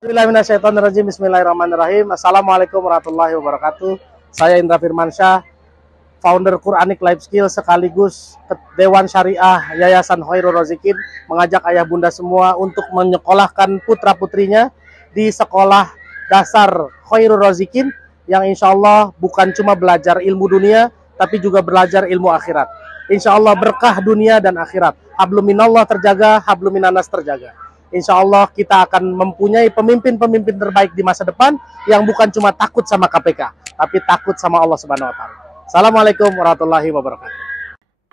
Bismillahirrahmanirrahim. Bismillahirrahmanirrahim. Assalamualaikum warahmatullahi wabarakatuh. Saya Indra Firmansyah, founder Quranic Life Skill sekaligus Dewan Syariah Yayasan Khairul Rozikin, mengajak ayah bunda semua untuk menyekolahkan putra-putrinya di sekolah dasar Khairul Rozikin yang insya Allah bukan cuma belajar ilmu dunia, tapi juga belajar ilmu akhirat. Insya Allah berkah dunia dan akhirat. Hablum minallah terjaga, hablum minanas terjaga. Insya Allah kita akan mempunyai pemimpin-pemimpin terbaik di masa depan yang bukan cuma takut sama KPK, tapi takut sama Allah Subhanahu wa Ta'ala. Assalamualaikum warahmatullahi wabarakatuh.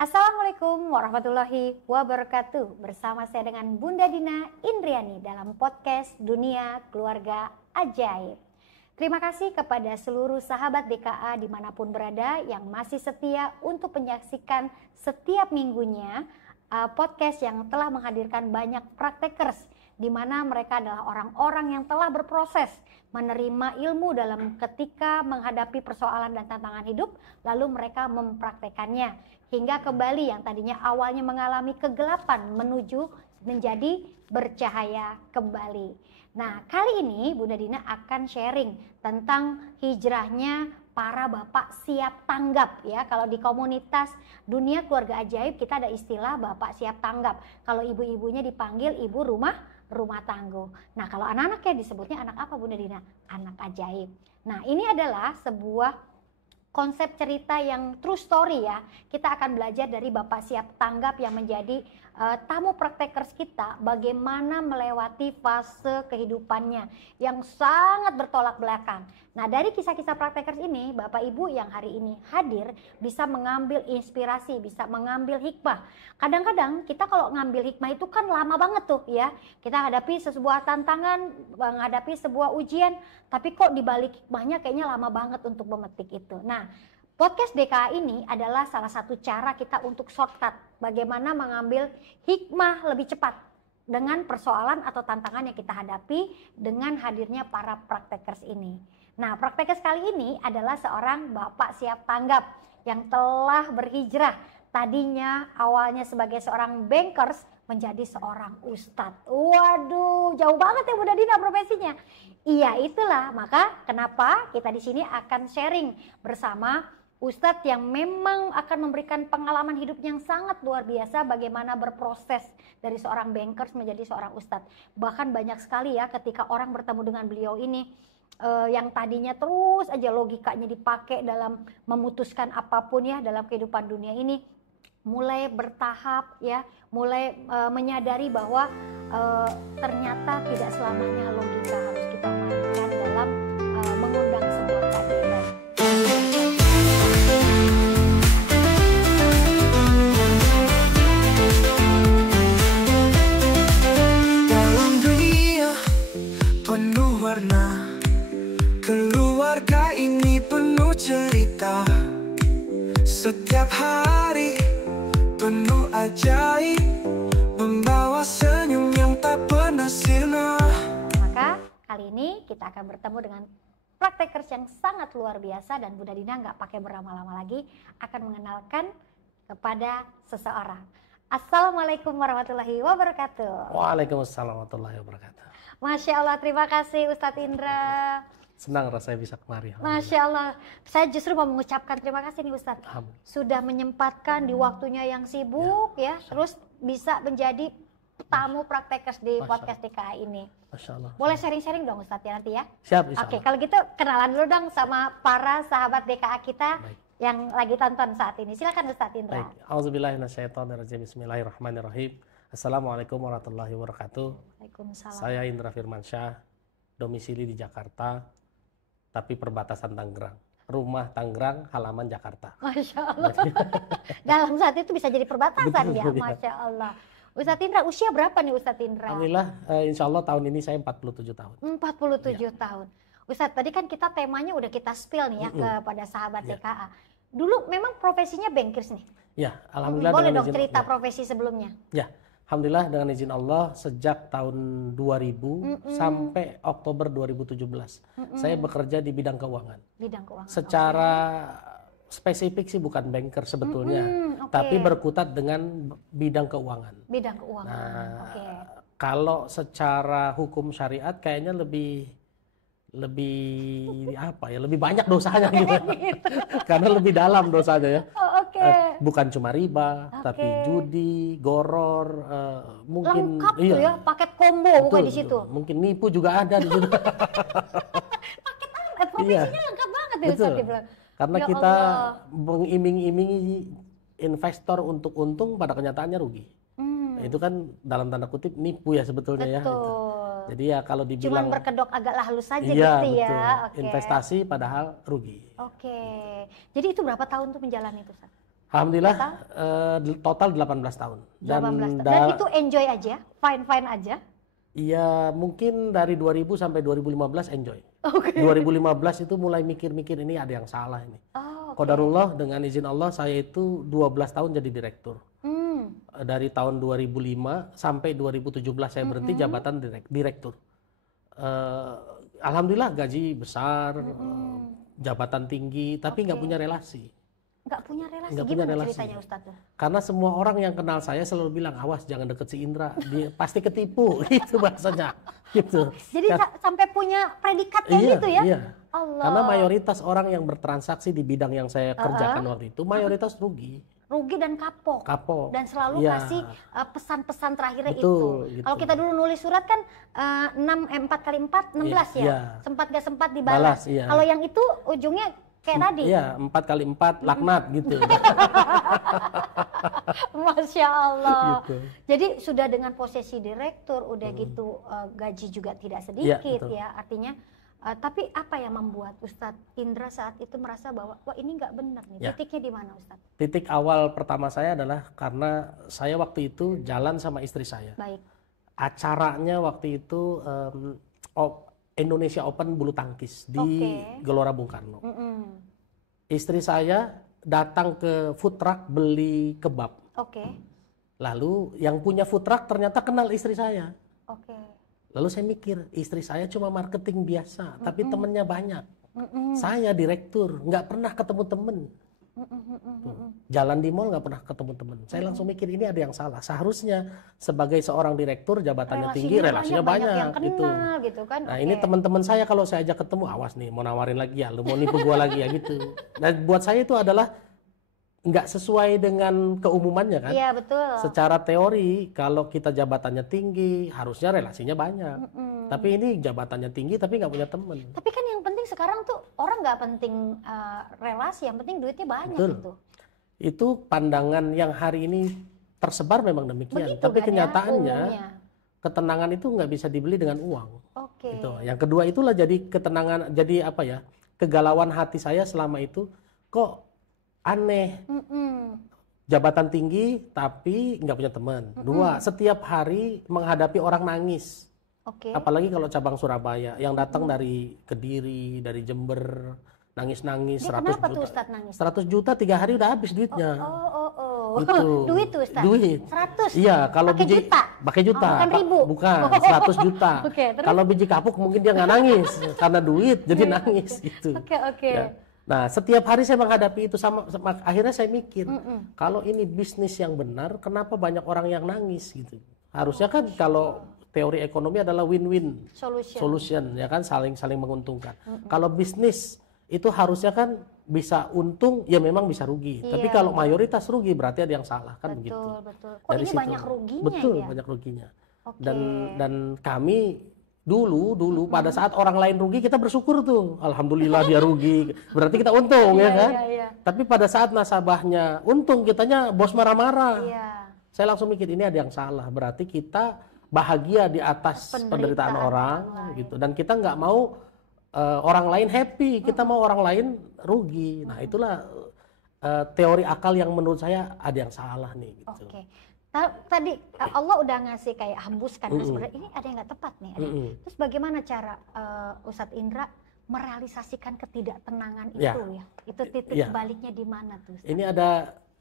Assalamualaikum warahmatullahi wabarakatuh. Bersama saya dengan Bunda Dina Indriani dalam podcast Dunia Keluarga Ajaib. Terima kasih kepada seluruh sahabat DKA dimanapun berada yang masih setia untuk menyaksikan setiap minggunya podcast yang telah menghadirkan banyak praktekers, di mana mereka adalah orang-orang yang telah berproses menerima ilmu dalam ketika menghadapi persoalan dan tantangan hidup, lalu mereka mempraktekannya hingga kembali yang tadinya awalnya mengalami kegelapan menuju menjadi bercahaya kembali. Nah, kali ini Bunda Dina akan sharing tentang hijrahnya para bapak siap tanggap ya. Kalau di komunitas Dunia Keluarga Ajaib kita ada istilah bapak siap tanggap. Kalau ibu-ibunya dipanggil ibu rumah tangguh. Nah, kalau anak-anaknya disebutnya anak apa Bunda Dina? Anak ajaib. Nah, ini adalah sebuah konsep cerita yang true story ya. Kita akan belajar dari bapak siap tanggap yang menjadi tamu praktekers kita, bagaimana melewati fase kehidupannya yang sangat bertolak belakang. Nah, dari kisah-kisah praktekers ini, Bapak Ibu yang hari ini hadir bisa mengambil inspirasi, bisa mengambil hikmah. Kadang-kadang kita kalau ngambil hikmah itu kan lama banget tuh ya. Kita hadapi sebuah tantangan, menghadapi sebuah ujian, tapi kok dibalik hikmahnya kayaknya lama banget untuk memetik itu. Nah, podcast DKA ini adalah salah satu cara kita untuk shortcut bagaimana mengambil hikmah lebih cepat dengan persoalan atau tantangan yang kita hadapi dengan hadirnya para praktekers ini. Nah, praktekers kali ini adalah seorang bapak siap tanggap yang telah berhijrah. Tadinya awalnya sebagai seorang bankers menjadi seorang ustadz. Waduh, jauh banget ya Bunda Dina profesinya. Iya, itulah maka kenapa kita di sini akan sharing bersama ustadz yang memang akan memberikan pengalaman hidup yang sangat luar biasa bagaimana berproses dari seorang bankers menjadi seorang ustadz. Bahkan banyak sekali ya ketika orang bertemu dengan beliau ini yang tadinya terus aja logikanya dipakai dalam memutuskan apapun ya dalam kehidupan dunia ini, mulai bertahap ya, mulai menyadari bahwa ternyata tidak selamanya logika harus kita mainkan dalam mengundang sebuah keadilan. Dalam dunia penuh warna, keluarga ini penuh cerita. Setiap hari penuh ajaib, membawa senyum yang tak pernah sirna. Maka kali ini kita akan bertemu dengan praktekers yang sangat luar biasa dan Bunda Dina nggak pakai berlama-lama lagi akan mengenalkan kepada seseorang. Assalamualaikum warahmatullahi wabarakatuh. Waalaikumsalam warahmatullahi wabarakatuh. Masya Allah, terima kasih Ustadz Indra. Senang rasanya bisa kemari. Masya Allah, saya justru mau mengucapkan terima kasih nih Ustadz. Sudah menyempatkan di waktunya yang sibuk ya, terus bisa menjadi tamu praktekers di podcast DKA ini. Masya Allah. Boleh sharing-sharing dong Ustadz ya nanti ya? Siap, Oke, kalau gitu kenalan dulu dong sama para sahabat DKA kita. Baik. Yang lagi tonton saat ini. Silakan Ustadz Indra. Baik. Auzubillahiminasyaitonirrajim. Bismillahirrahmanirrahim. Assalamualaikum warahmatullahi wabarakatuh. Waalaikumsalam. Saya Indra Firmansyah, domisili di Jakarta, tapi perbatasan Tangerang. Rumah Tangerang, halaman Jakarta. Masya Allah. Dalam saat itu bisa jadi perbatasan ya. Masya Allah. Ustadz Indra, usia berapa nih Ustadz Indra? Alhamdulillah, insya Allah tahun ini saya 47 tahun. 47 tahun. Ustadz, tadi kan kita temanya udah kita spill nih ya kepada sahabat DKA. Dulu memang profesinya bankers nih? Ya, Alhamdulillah. Boleh dong cerita profesi sebelumnya? Ya, Alhamdulillah dengan izin Allah sejak tahun 2000 sampai Oktober 2017. Saya bekerja di bidang keuangan. Bidang keuangan. Secara spesifik sih bukan banker sebetulnya, tapi berkutat dengan bidang keuangan. Bidang keuangan. Nah, Kalau secara hukum syariat kayaknya lebih apa ya, lebih banyak dosanya gitu. Karena lebih dalam dosanya ya. Oh, oke. Bukan cuma riba, Oke. tapi judi, goror, mungkin Lengkap tuh ya, paket combo bukan di situ. Mungkin nipu juga ada di situ. Profesinya lengkap banget ya Ustaz Betul. dibilang. Karena Ya kita Allah. mengiming-imingi investor untuk untung, pada kenyataannya rugi. Hmm, Itu kan dalam tanda kutip nipu ya sebetulnya ya. Itu. betul. Jadi ya kalau Cuman dibilang berkedok agak halus saja iya gitu ya. betul, Oke. investasi padahal rugi. Oke. Jadi itu berapa tahun tuh menjalani itu Ustaz? Alhamdulillah total 18 tahun. 18 tahun. Dan itu enjoy aja, fine-fine aja. Iya, mungkin dari 2000 sampai 2015 enjoy. Oke. 2015 itu mulai mikir-mikir ini ada yang salah ini. Oh, oke. Qadarullah dengan izin Allah saya itu 12 tahun jadi direktur. Hmm. Dari tahun 2005 sampai 2017 saya berhenti jabatan direktur. Alhamdulillah gaji besar, jabatan tinggi, tapi nggak punya relasi. Nggak punya relasi. Nggak punya Gimana relasi. ceritanya Ustaz tuh? Karena semua orang yang kenal saya selalu bilang, awas jangan deket si Indra, dia pasti ketipu, gitu bahasanya. Gitu. Jadi sampai punya predikat kayak Iya, gitu ya? iya. Allah. Karena mayoritas orang yang bertransaksi di bidang yang saya kerjakan waktu itu, mayoritas rugi. Rugi dan kapok. Kapok. Dan selalu Iya. kasih pesan-pesan terakhirnya Betul, itu. gitu. Kalau kita dulu nulis surat kan 4 kali 4, 16 ya? Iya. Sempat gak sempat dibalas. Balas, iya. Kalau yang itu ujungnya kayak tadi. Iya, 4 kali 4 laknat gitu. Masya Allah. Gitu. Jadi sudah dengan posisi direktur, udah gitu gaji juga tidak sedikit betul. ya. Artinya, tapi apa yang membuat Ustadz Indra saat itu merasa bahwa wah ini nggak benar nih. Ya. Titiknya di mana Ustadz? Titik awal pertama saya adalah karena saya waktu itu jalan sama istri saya. Baik. Acaranya waktu itu Indonesia Open bulu tangkis di Oke. Gelora Bung Karno. Mm-mm. Istri saya datang ke food truck beli kebab. Oke. Lalu yang punya food truck ternyata kenal istri saya. Oke. Lalu saya mikir, istri saya cuma marketing biasa, tapi temennya banyak. Mm-mm. Saya direktur, nggak pernah ketemu temen. Jalan di mall nggak pernah ketemu temen. Saya langsung mikir ini ada yang salah. Seharusnya sebagai seorang direktur jabatannya tinggi, relasinya banyak yang gitu. kenal gitu kan. Nah Oke. ini teman-teman saya kalau saya ajak ketemu, awas nih mau nawarin lagi ya, lu mau nipu gua lagi ya gitu. Dan buat saya itu adalah nggak sesuai dengan keumumannya kan. Iya betul. Secara teori kalau kita jabatannya tinggi, harusnya relasinya banyak. Tapi ini jabatannya tinggi tapi nggak punya temen. Tapi kan yang penting sekarang tuh orang nggak penting relasi, yang penting duitnya banyak Betul. gitu. Itu pandangan yang hari ini tersebar memang demikian. Begitu Tapi kan ya, kenyataannya umumnya. ketenangan itu nggak bisa dibeli dengan uang. Oke. Gitu. Yang kedua itulah jadi ketenangan, jadi apa ya? Kegalauan hati saya selama itu kok aneh. Mm-mm. Jabatan tinggi tapi nggak punya teman. Dua, setiap hari menghadapi orang nangis. Oke. Apalagi kalau cabang Surabaya yang datang dari Kediri, dari Jember, nangis-nangis Dia 100 kenapa juta. tuh Ustadz nangis? 100 juta 3 hari udah habis duitnya. Oh. Gitu. Duit tuh Ustadz? Duit. 100? Iya, kalau Pakai biji juta? pakai juta. Oh, bukan ribu? Bukan, Oh. 100 juta. Oke, terus? Kalau biji kapuk mungkin dia nggak nangis karena duit jadi nangis gitu. Oke. Ya. Nah, setiap hari saya menghadapi itu sama akhirnya saya mikir, kalau ini bisnis yang benar, kenapa banyak orang yang nangis gitu? Harusnya kan kalau teori ekonomi adalah win-win solution ya kan, saling menguntungkan. Kalau bisnis itu harusnya kan bisa untung, ya memang bisa rugi. Iya. Tapi kalau mayoritas rugi berarti ada yang salah kan begitu. Betul. Kok Dari ini situ. banyak ruginya Betul, ya? banyak ruginya. Oke. Dan kami dulu pada saat orang lain rugi kita bersyukur tuh, alhamdulillah dia rugi, berarti kita untung ya kan. Iya. Tapi pada saat nasabahnya untung, kitanya bos marah-marah. Iya. Saya langsung mikir ini ada yang salah, berarti kita bahagia di atas penderitaan orang gitu, dan kita nggak mau orang lain happy, kita mau orang lain rugi. Nah itulah teori akal yang menurut saya ada yang salah nih gitu. Oke. Tadi Allah udah ngasih kayak hembuskan, nah, sebenarnya ini ada yang nggak tepat nih. Terus bagaimana cara Ustadz Indra merealisasikan ketidaktenangan itu ya? Itu titik baliknya di mana tuh? Ustadz? Ini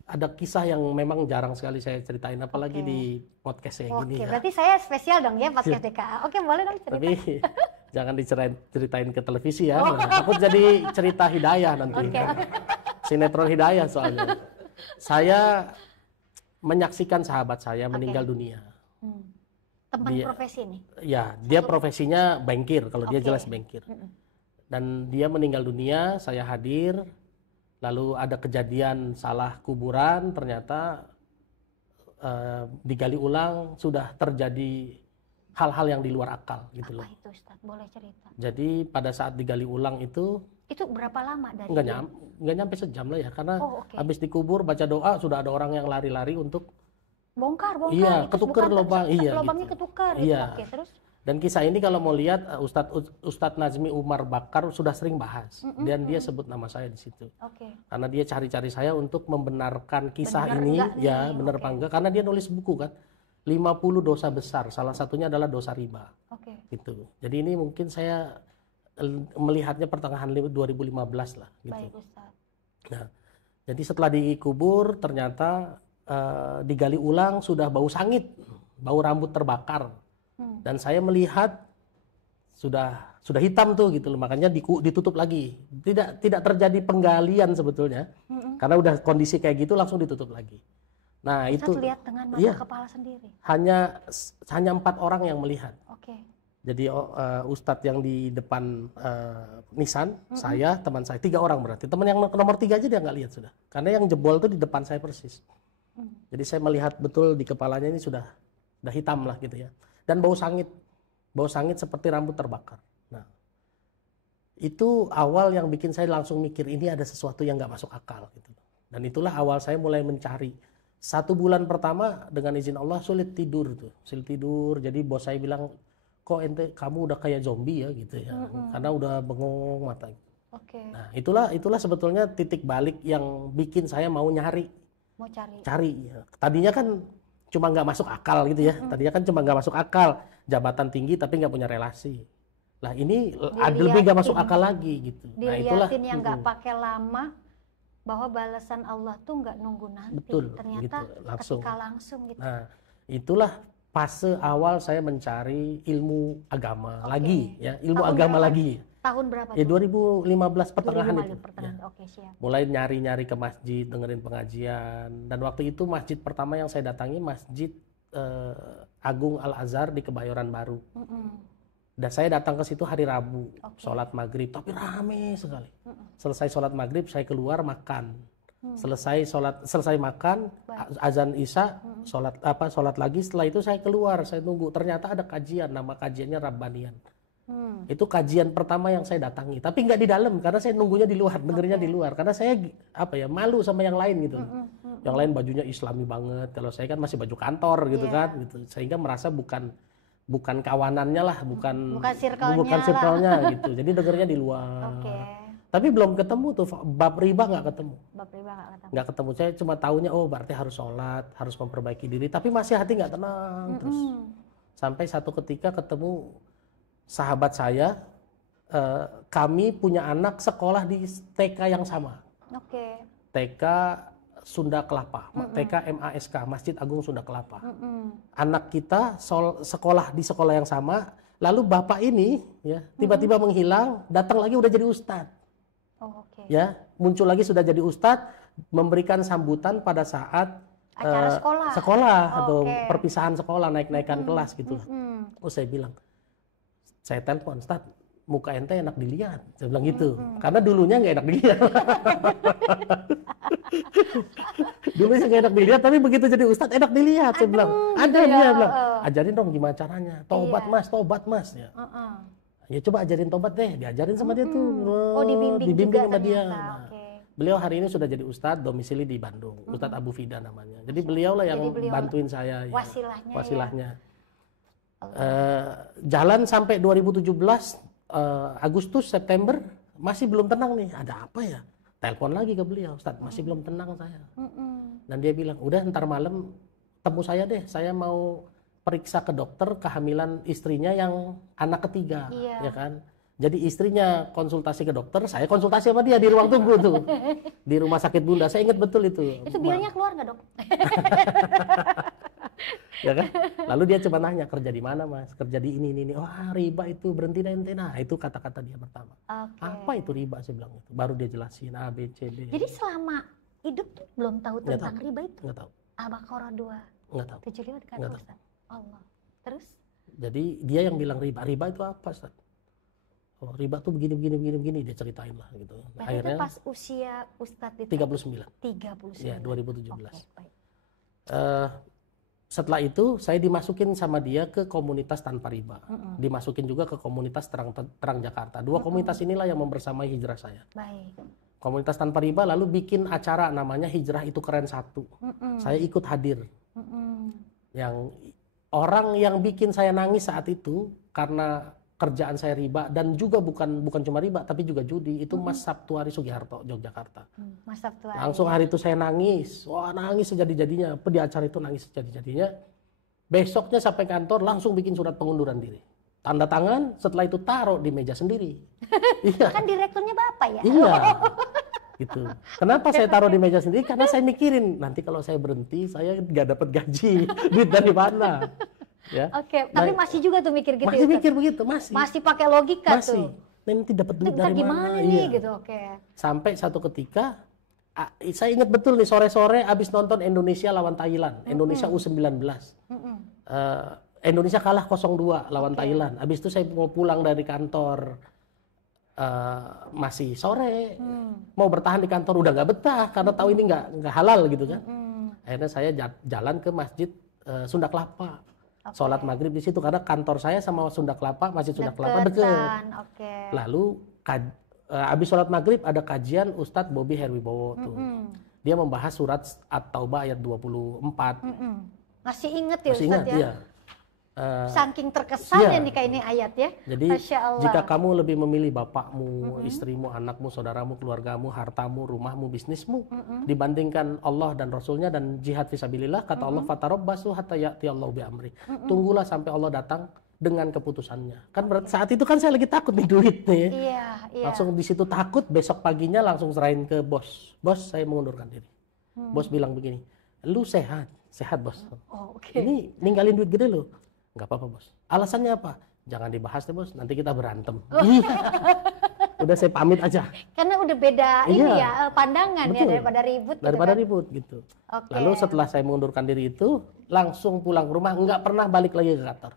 ada kisah yang memang jarang sekali saya ceritain, apalagi di podcast kayak gini. Oke, berarti saya spesial dong ya podcast DKA. Oke, boleh dong cerita. Tapi jangan diceritain ke televisi ya. Takut jadi cerita hidayah nanti. Oke. Sinetron hidayah soalnya. Saya menyaksikan sahabat saya meninggal dunia. Teman Dia- profesi nih. Ya, dia profesinya bankir, kalau dia Oke. jelas bankir. Mm-mm. Dan dia meninggal dunia, saya hadir, lalu ada kejadian salah kuburan, ternyata digali ulang sudah terjadi hal-hal yang di luar akal gitu Apa loh. itu Ustadz? Boleh cerita? Jadi pada saat digali ulang itu Itu berapa lama dari nggak nyampe sejam lah ya, karena Oh, oke. habis dikubur baca doa sudah ada orang yang lari-lari untuk bongkar Iya, itu ketuker bukan lubang, iya, lubangnya gitu. ketukar gitu. Iya. Oke, terus dan kisah ini kalau mau lihat Ustadz Nazmi Umar Bakar sudah sering bahas dan dia sebut nama saya di situ. oke. Karena dia cari-cari saya untuk membenarkan kisah Bener ini, enggak nih? ya benar Oke. apa enggak, karena dia nulis buku kan, 50 dosa besar, salah satunya adalah dosa riba, Oke. gitu. Jadi ini mungkin saya melihatnya pertengahan 2015 lah, gitu. Baik Ustadz. Nah, jadi setelah dikubur ternyata digali ulang sudah bau sangit, bau rambut terbakar, dan saya melihat sudah hitam tuh gitu loh, makanya ditutup lagi. Tidak terjadi penggalian sebetulnya, karena udah kondisi kayak gitu langsung ditutup lagi. Nah itu Ustadz lihat dengan mata iya. kepala sendiri. hanya 4 orang yang melihat. Oke. Jadi Ustadz yang di depan Nisan, saya, teman saya, 3 orang berarti. Teman yang nomor 3 aja dia nggak lihat sudah, karena yang jebol tuh di depan saya persis. Jadi saya melihat betul di kepalanya ini sudah hitam lah gitu ya, dan bau sangit seperti rambut terbakar. Nah itu awal yang bikin saya langsung mikir ini ada sesuatu yang nggak masuk akal gitu. Dan itulah awal saya mulai mencari. 1 bulan pertama dengan izin Allah sulit tidur. Jadi bos saya bilang, kok ente kamu udah kayak zombie ya gitu ya, karena udah bengong mata. Oke. Nah itulah sebetulnya titik balik yang bikin saya mau Mau cari. ya. Tadinya kan cuma nggak masuk akal gitu ya. Tadinya kan cuma nggak masuk akal, jabatan tinggi tapi nggak punya relasi. Lah ini lebih nggak masuk akal lagi gitu. Nah itulah. Dilihatin yang nggak pakai lama, bahwa balasan Allah tuh nggak nunggu nanti. Betul, Ternyata gitu, langsung. ketika langsung gitu. Nah itulah fase awal saya mencari ilmu agama lagi ya, ilmu Tahun agama berapa? lagi. Tahun berapa Ya tuh? 2015 pertengahan 2015 itu. Ya. pertengahan. Oke, siap. Mulai nyari-nyari ke masjid, dengerin pengajian, dan waktu itu masjid pertama yang saya datangi Masjid Agung Al Azhar di Kebayoran Baru. Dan saya datang ke situ hari Rabu, sholat maghrib, tapi rame sekali. Selesai sholat maghrib saya keluar makan. Selesai makan, azan isya, sholat lagi. Setelah itu saya keluar, saya nunggu. Ternyata ada kajian, nama kajiannya Rabbanian. Itu kajian pertama yang saya datangi, tapi nggak di dalam karena saya nunggunya di luar, dengernya di luar, karena saya malu sama yang lain gitu. Yang lain bajunya Islami banget, kalau saya kan masih baju kantor gitu kan, gitu. Sehingga merasa bukan kawanannya lah, bukan circle-nya gitu. Jadi dengernya di luar. Oke. Tapi belum ketemu tuh bab riba, nggak ketemu. Bab riba nggak ketemu. Nggak ketemu. Saya cuma taunya berarti harus sholat, harus memperbaiki diri, tapi masih hati nggak tenang terus. Sampai satu ketika ketemu sahabat saya, kami punya anak sekolah di TK yang sama. Oke. TK Sunda Kelapa, TK MASK, Masjid Agung Sunda Kelapa. Anak kita sekolah di sekolah yang sama, lalu bapak ini ya tiba-tiba menghilang, datang lagi udah jadi ustadz. Oh, oke. Ya, muncul lagi sudah jadi ustadz, memberikan sambutan pada saat Acara sekolah atau Oke. perpisahan sekolah, naik-naikan kelas gitu. Oh, saya bilang, saya telepon, Ustadz, muka ente enak dilihat. Saya bilang gitu. Karena dulunya nggak enak dilihat. Dulunya nggak enak dilihat, tapi begitu jadi Ustadz enak dilihat. Saya bilang, ada gitu ya, dia bilang, ajarin dong gimana caranya. Tobat mas. Ya. Ya coba ajarin tobat deh, diajarin sama dia tuh. Oh, dibimbing juga sama dia. ternyata. Nah, Oke. beliau hari ini sudah jadi Ustadz, domisili di Bandung. Ustadz Abu Fida namanya. Jadi beliau lah yang Jadi beliau bantuin saya. wasilahnya ya. Jalan sampai 2017 Agustus September masih belum tenang nih, ada apa ya, telepon lagi ke beliau, Ustadz masih belum tenang saya. Dan dia bilang udah ntar malam temu saya deh, saya mau periksa ke dokter kehamilan istrinya yang anak ketiga. Iya. Ya kan, jadi istrinya konsultasi ke dokter, saya konsultasi sama dia di ruang tunggu tuh di rumah sakit Bunda, saya ingat betul itu. Itu bilangnya keluar nggak, Dok? Ya kan? Lalu dia coba nanya, kerja di mana mas? Kerja di ini. Wah, riba itu, berhenti deh ente. Nah, itu kata-kata dia pertama. Oke. Apa itu riba? Saya bilang itu. Baru dia jelasin A, B, C, D. Jadi selama hidup tuh belum tahu Nggak tentang tahu. riba itu? Nggak tahu. Al-Baqarah 2, Nggak tahu. 75 kan Nggak tahu. Ustaz? Allah. Terus? Jadi dia yang bilang riba itu apa, Ustaz? Oh, riba tuh begini dia ceritain lah gitu. Nah, Akhirnya itu pas usia Ustadz itu 39. 39. Ya, 2017. Oke, baik. Setelah itu saya dimasukin sama dia ke komunitas tanpa riba. Dimasukin juga ke komunitas terang Jakarta. Dua komunitas inilah yang membersamai hijrah saya. Baik. Komunitas tanpa riba lalu bikin acara namanya Hijrah Itu Keren 1. Saya ikut hadir. Yang orang yang bikin saya nangis saat itu karena kerjaan saya riba dan juga bukan cuma riba tapi juga judi, itu Mas Sabtuari Sugiharto, Yogyakarta. Mas Sabtuari. Langsung hari itu saya nangis. Wah, nangis sejadi-jadinya. Di acara itu nangis sejadi-jadinya. Besoknya sampai kantor langsung bikin surat pengunduran diri. Tanda tangan, setelah itu taruh di meja sendiri. Iya. Kan direkturnya Bapak ya? Iya. Gitu. Kenapa saya taruh di meja sendiri? Karena saya mikirin nanti kalau saya berhenti saya nggak dapat gaji. Duit dari mana? Ya. Oke, tapi masih juga tuh mikir gitu. Masih ya, mikir begitu, masih. Masih pakai logika Masih. tuh. Nanti dapat duit Ntar dari gimana mana? nih Iya. gitu, oke. Sampai satu ketika saya ingat betul nih sore-sore abis nonton Indonesia lawan Thailand, Indonesia U19. Indonesia kalah 0-2 lawan Thailand. Abis itu saya mau pulang dari kantor, masih sore, mau bertahan di kantor udah nggak betah karena tahu ini nggak halal gitu kan. Akhirnya saya jalan ke masjid Sunda Kelapa, sholat maghrib di situ karena kantor saya sama Sunda Kelapa, masjid Sunda Kelapa deket. Lalu abis sholat maghrib ada kajian Ustadz Bobby Herwibowo tuh. Dia membahas surat At-Taubah ayat 24. Masih inget ya Masih Ustadz ingat, ya? iya. Saking terkesannya iya. nih kayak ini ayat ya. Jadi Masya Allah. jika kamu lebih memilih bapakmu, istrimu, anakmu, saudaramu, keluargamu, hartamu, rumahmu, bisnismu dibandingkan Allah dan Rasulnya dan jihad fisabilillah, kata Allah fatarabbasu hatta ya'tiyallahu bi'amri. Tunggulah sampai Allah datang dengan keputusannya. Kan berarti saat itu kan saya lagi takut nih duit nih. Iya. Langsung di situ takut, besok paginya langsung serahin ke bos. Bos, saya mengundurkan diri. Bos bilang begini, lu sehat bos. Oh, oke. Ini ninggalin duit gede lu. Nggak apa-apa bos. Alasannya apa? Jangan dibahas deh bos, nanti kita berantem. Udah saya pamit aja. Karena udah beda ini ya pandangan. Betul. Ya daripada ribut. Daripada gitu kan? ribut gitu. Oke. Lalu setelah saya mengundurkan diri itu, langsung pulang ke rumah, nggak pernah balik lagi ke kantor.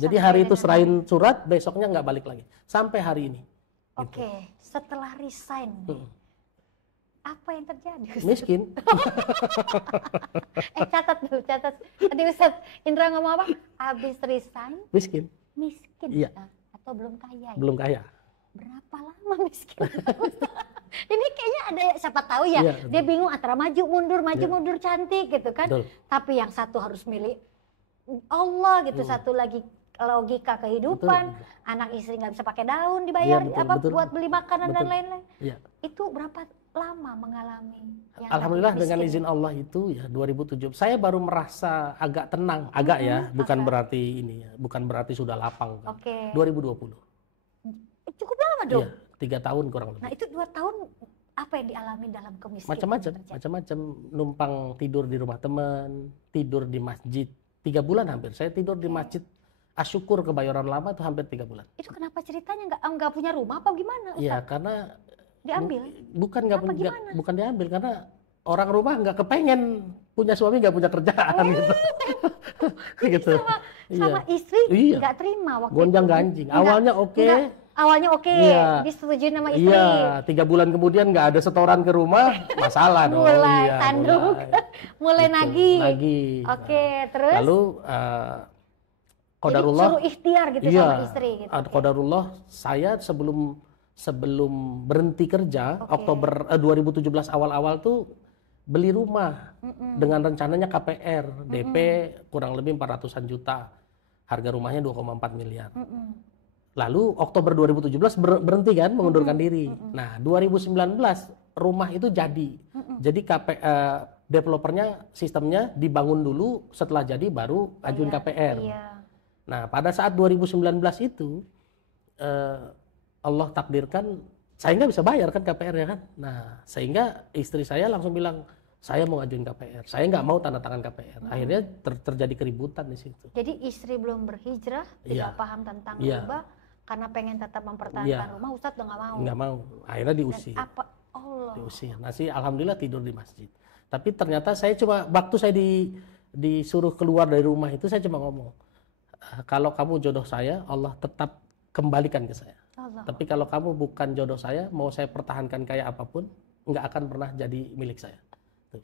Jadi hari itu serahin surat, besoknya nggak balik lagi. Sampai hari ini. Oke, setelah resign. Apa yang terjadi? Ustaz? Miskin. Catat dulu, catat. Tadi Ustadz Indra ngomong apa? Habis resign, Miskin. miskin. Iya. Atau belum kaya? Ya? Belum kaya. Berapa lama miskin? Ini kayaknya ada siapa tahu ya. Iya, Dia bingung antara maju mundur cantik gitu kan. Betul. Tapi yang satu harus milih Allah gitu, satu lagi logika kehidupan, anak istri nggak bisa pakai daun dibayar Iya, betul. buat beli makanan dan lain-lain. Iya. Itu berapa lama mengalami yang Alhamdulillah tadi dengan miskin? izin Allah itu ya 2007 saya baru merasa agak tenang, agak ya, bukan berarti ini ya, bukan berarti sudah lapang. Kan. Oke. 2020. Cukup lama dong. Iya, 3 tahun kurang lebih. Nah itu 2 tahun apa yang dialami dalam kemiskinan? Macam-macam, numpang tidur di rumah teman, tidur di masjid 3 bulan hampir. Saya tidur di masjid Asyukur Kebayoran Lama itu hampir 3 bulan. Itu kenapa ceritanya nggak punya rumah apa gimana? Iya, Ustaz? karena Diambil? bukan diambil karena orang rumah nggak kepengen punya suami nggak punya kerjaan gitu. Gitu. Sama istri Iya. nggak terima waktu Gonjang itu. ganjing. Awalnya oke. Awalnya oke, Iya. disetujuin sama istri. Iya, 3 bulan kemudian nggak ada setoran ke rumah, masalah dong. Mulai Iya, tanduk, mulai Gitu, nagih. nagih. Oke, terus? Lalu qadarullah. Jadi suruh ikhtiar gitu Iya, sama istri gitu. qadarullah saya sebelum berhenti kerja Oktober 2017 awal-awal tuh beli rumah dengan rencananya KPR, DP kurang lebih 400-an juta. Harga rumahnya 2,4 miliar. Lalu Oktober 2017 berhenti kan mengundurkan diri. Nah, 2019 rumah itu jadi. Jadi developernya sistemnya dibangun dulu, setelah jadi baru ajuin KPR. Iya. Nah, pada saat 2019 itu Allah takdirkan saya nggak bisa bayar kan KPR ya kan. Nah, sehingga istri saya langsung bilang, saya mau ngajuin KPR. Saya nggak mau tanda tangan KPR. Akhirnya terjadi keributan di situ. Jadi istri belum berhijrah, Iya. tidak paham tentang Iya. riba, karena pengen tetap mempertahankan Iya. rumah, Ustadz udah nggak mau. Nggak mau. Akhirnya Dan diusir. apa? Allah. Diusir. Nah, sih alhamdulillah tidur di masjid. Tapi ternyata saya cuma waktu saya disuruh keluar dari rumah itu saya cuma ngomong, kalau kamu jodoh saya, Allah tetap kembalikan ke saya. Allah. Tapi kalau kamu bukan jodoh saya, mau saya pertahankan kayak apapun, nggak akan pernah jadi milik saya. Tuh.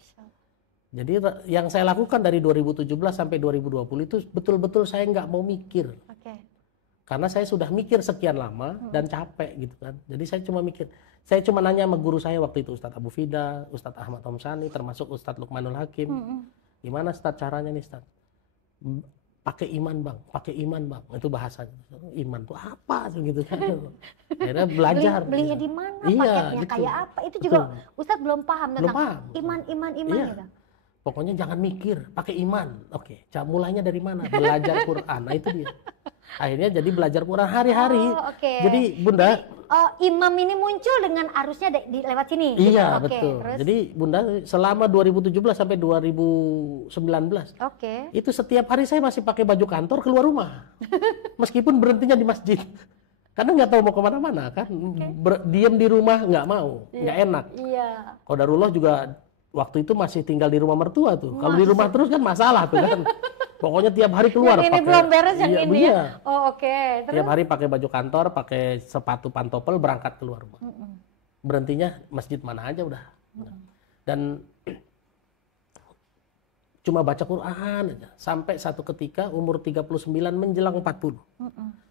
Jadi yang saya lakukan dari 2017 sampai 2020 itu betul-betul saya nggak mau mikir. Oke. Karena saya sudah mikir sekian lama dan capek gitu kan. Jadi saya cuma mikir, saya cuma nanya sama guru saya waktu itu, Ustadz Abu Fida, Ustadz Ahmad Tomsani, termasuk Ustadz Lukmanul Hakim. Gimana Ustadz caranya nih Ustadz? Pakai iman bang, pakai iman bang. Itu bahasanya. Iman tuh apa gitu kan. Akhirnya belajar. Belinya di mana, iya, paketnya gitu. kayak apa. Itu juga Ustadz belum paham tentang paham. iman Iya. gitu. Pokoknya jangan mikir, pakai iman. Oke, mulainya dari mana? Belajar Quran. Nah itu dia. Akhirnya jadi belajar Quran hari-hari. Oh, oke. Jadi Bunda, imam ini muncul dengan arusnya lewat sini. iya gitu. Oke, betul. terus? Jadi Bunda selama 2017 sampai 2019 Oke. itu setiap hari saya masih pakai baju kantor keluar rumah, meskipun berhentinya di masjid. Karena nggak tahu mau kemana-mana kan, diam di rumah nggak mau, nggak enak. Iya. Qadarullah juga waktu itu masih tinggal di rumah mertua tuh. Kalau di rumah terus kan masalah tuh kan. Pokoknya tiap hari keluar. Yang ini belum beres, yang ini iya. ya. Oh oke. Terus? Tiap hari pakai baju kantor, pakai sepatu pantopel, berangkat keluar rumah. Berhentinya masjid mana aja udah. Dan cuma baca Quran aja. Sampai satu ketika umur 39 menjelang 40.